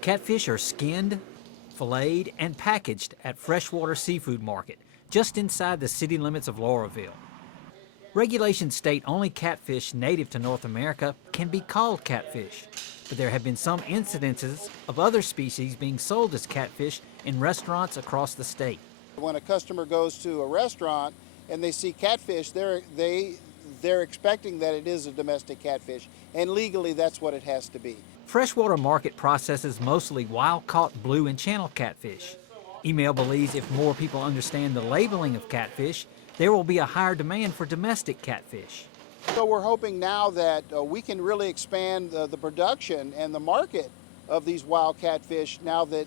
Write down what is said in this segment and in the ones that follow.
Catfish are skinned, filleted, and packaged at Freshwater Seafood Market, just inside the city limits of Loureauville. Regulations state only catfish native to North America can be called catfish, but there have been some incidences of other species being sold as catfish in restaurants across the state. When a customer goes to a restaurant and they see catfish, they're expecting that it is a domestic catfish, and legally that's what it has to be. Freshwater Market processes mostly wild-caught blue and channel catfish. Email believes if more people understand the labeling of catfish, there will be a higher demand for domestic catfish. So we're hoping now that we can really expand the production and the market of these wild catfish now that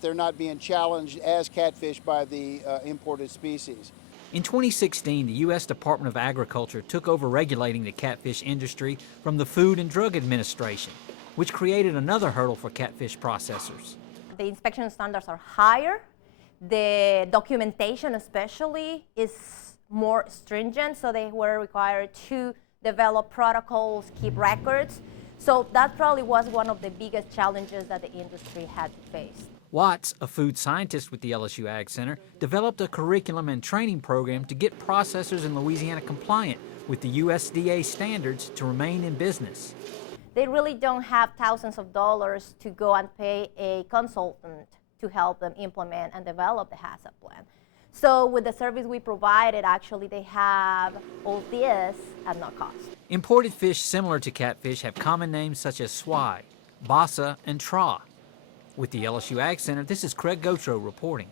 they're not being challenged as catfish by the imported species. In 2016, the U.S. Department of Agriculture took over regulating the catfish industry from the Food and Drug Administration, which created another hurdle for catfish processors. The inspection standards are higher. The documentation especially is more stringent, so they were required to develop protocols, keep records. So that probably was one of the biggest challenges that the industry had to face. Watts, a food scientist with the LSU AgCenter, developed a curriculum and training program to get processors in Louisiana compliant with the USDA standards to remain in business. They really don't have thousands of dollars to go and pay a consultant to help them implement and develop the HACCP plan. So with the service we provided, actually they have all this at no cost. Imported fish similar to catfish have common names such as swai, bassa, and tra. With the LSU AgCenter, this is Craig Gautreaux reporting.